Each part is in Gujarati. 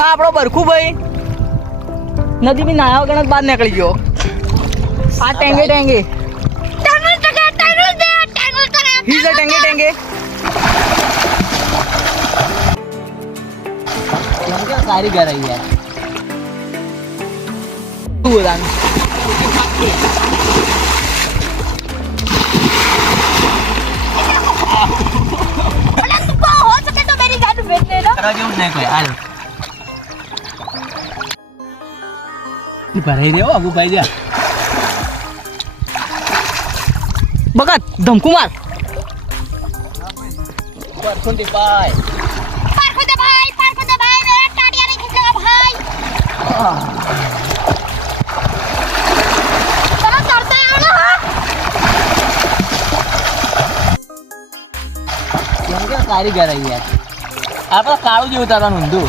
આ આપણો બરખુ ભાઈ. નદી બી નાયા વગર જ બહાર નીકળી ગયો. આ ટેંગે ટેંગે. a ટેંગે ટેંગે. કારીગર બોલાનું? કરવા જેવું જ નહીં કોઈ. હાલ. ભરાઈ રહ્યો આગુ ભાઈ જા. બગત ધમકુ માર. પરખુંડી પાય કેમ કે કારીગર અહીંયા આપણે કાળું જેવું તારવાનું ઊંધું.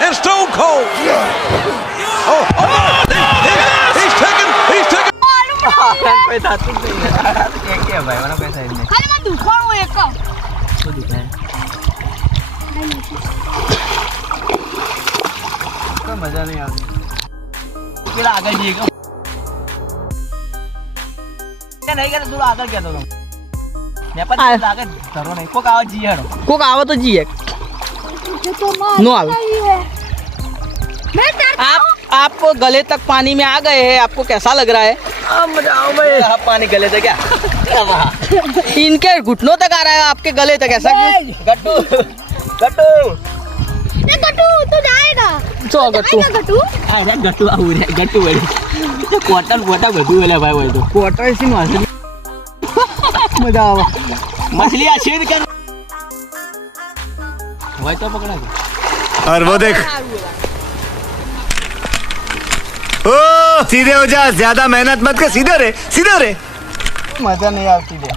and, Stone Cold. Oh, oh no. He- he- he's taken, he's taken. કોઈ થાતું કે ભાઈ મને કોઈ મજા નહીં આવતી પેલા આગળ જઈએ કે નહીં કે તું આગળ કહેતો હતો મેં પણ આગળ ધરો નહીં કોક આવે હેડો કોક આવે તો જઈએ नो आप आप गले तक पानी में आ गए हैं आपको कैसा लग रहा है? आप पानी गले तक क्या? इनके घुटनों तक आ रहा है आपके गले तक ऐसा गट्टू गट्टू गट्टू तू गट्टू अरे गट्टू गट्टू भाई तो। क्वार्टर मज़ा आवा। मछली आशीर्वाद कर હોય તો પકડા દે और वो देख ओ सीधे हो जा ज्यादा मेहनत मत कर सीधे रे सीधे रे મજા નહીં આવતી દે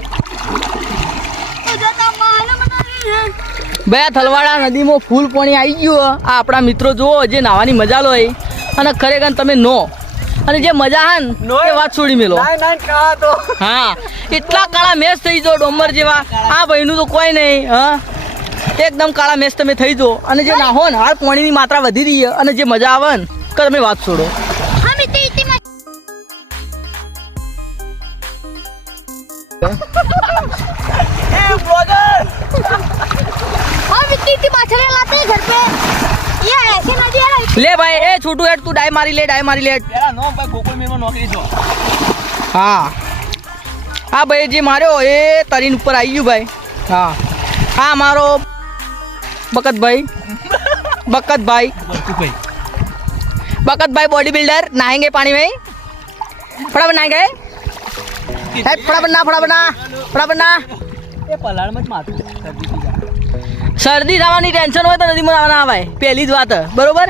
બે થલવાડા નદીમાં ફૂલ પાણી આવી ગયું હે. આ આપણા મિત્રો જુઓ જે નાવાની મજા લો એ અને ખરેખર તમે નો અને જે મજા હે ને નો એ વાત છોડી મેલો નાઈ નાઈ કા તો હા એટલા કાળા મેચ થઈ જો ડોમર જેવા આ ભાઈનું તો કોઈ નહીં હા એકદમ કાળા મેચ તમે થઈ જો અને જે નાહો ને હાલ પાણીની માત્રા વધી રહી છે. અને જે મજા આવે ને કે તમે વાત છોડો. લે ભાઈ એ છોટું હેડ તું ડાય મારી લે ડાય મારી લે. નો ભાઈ ગોકુલ મીરમાં નોકરી છો. હા. હા ભાઈ જે માર્યો એ તરીન ઉપર આવી ગયું ભાઈ. હા. હા મારો બકતભાઈ બકતભાઈ બોલતું ભાઈ बकत भाई बॉडी बिल्डर नहाएंगे पानी में फटाफट नहाएंगे है फटाफट ना फटाफट ना फटाफट ना એ પલાળમાં જ માથું શરદી થઈ જાય. શરદી થવાની ટેન્શન હોય તો નદીમાં નાવા ના આવાય પહેલી જ વાત હે. બરોબર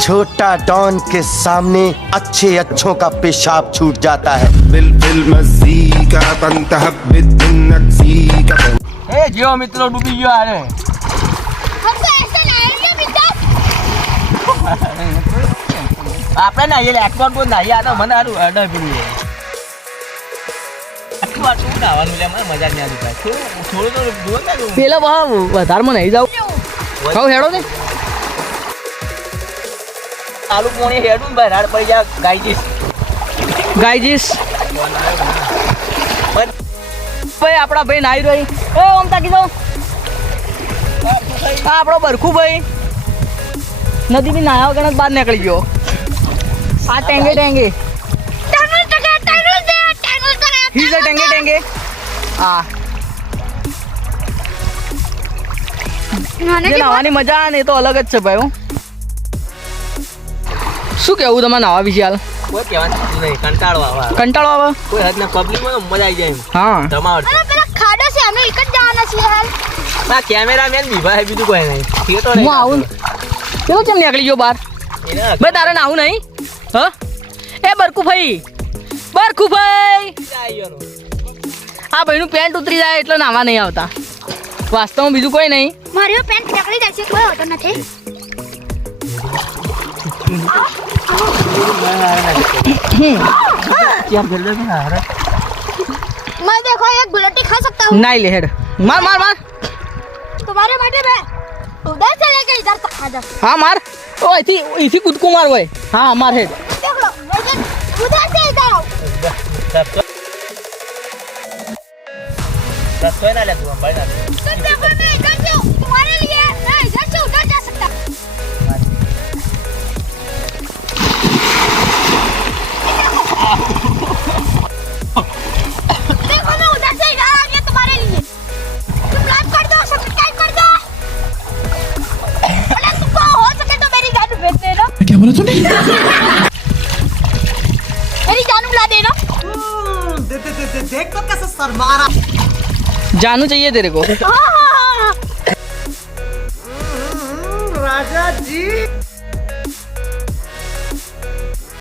छोटा डॉन के सामने अच्छे अच्छों का पेशाब छूट जाता है बिल बिल मजीका तंतहब बिदिन नजीका ए जियो मित्रों डूबी गयो आ रहे हमको ऐसे नहीं है मित्र આપણે ના એટલે એક્સપર્ટ કોઈ ના યાર મને સારું અડર પીડી આટલું આટલું નાવાનું એટલે મને મજા જ ના આવી થોડું થોડું જુઓ ને પેલા વધારે મને નહીં જાવ ખાવ હેડો ને આલુ પોણી હેડું ભાઈ રાડ પડી જાય ગાઈ જઈશ ગાયજીસ. ભાઈ આપણા ભાઈ નાઈ રહી એ ઓમ તાકી દો આ આપણો બરખુ ભાઈ. નદી બી નાયા વગર બહાર નીકળી ગયો. આ ટેંગે ટેંગે. He's અ ટેંગે. ટેંગે હા નાવાની મજા ને એ તો અલગ જ છે ભાઈ હું. શું કેવું તમારે નવા વિશે હાલ? કોઈ કહેવાનું નહીં કંટાળો આવે કંટાળો આવે? કોઈ હદ ના પબ્લિકમાં તો મજા આવી જાય હા. તમાર અરે પેલા ખાડો છે અમે એક જ જવાના છીએ હાલ. ના કેમેરામેન બીભા હે બીજું કોઈ નહીં. થિયેટર હું. આવું. પેલો કેમ નીકળી ગયો બહાર? તારે નાવું નહીં? હ? એ બરકુ ભાઈ બરકુ ભાઈ પેન્ટ ઉતરી જાય એટલે નાવા નહીં આવતા. વાસ્તવમાં બીજું કોઈ નહીં. મારી પેન્ટ નીકળી જાય છે કોઈ હોતો નથી. मैं देखो एक बुलेटी खा सकता हूँ नहीं लेहर मार मार मार तुम्हारे माटे में उधर से लेके इधर तक आ जा हाँ मार ओ इसी इसी खुद को मार वो हाँ मार है देखो लो उधर से इधर आओ दस्तों ना लेते you on by. देख तो कैसे सर मारा। जानू चाहिए तेरे को। हाँ, हाँ, हाँ। राजा जी।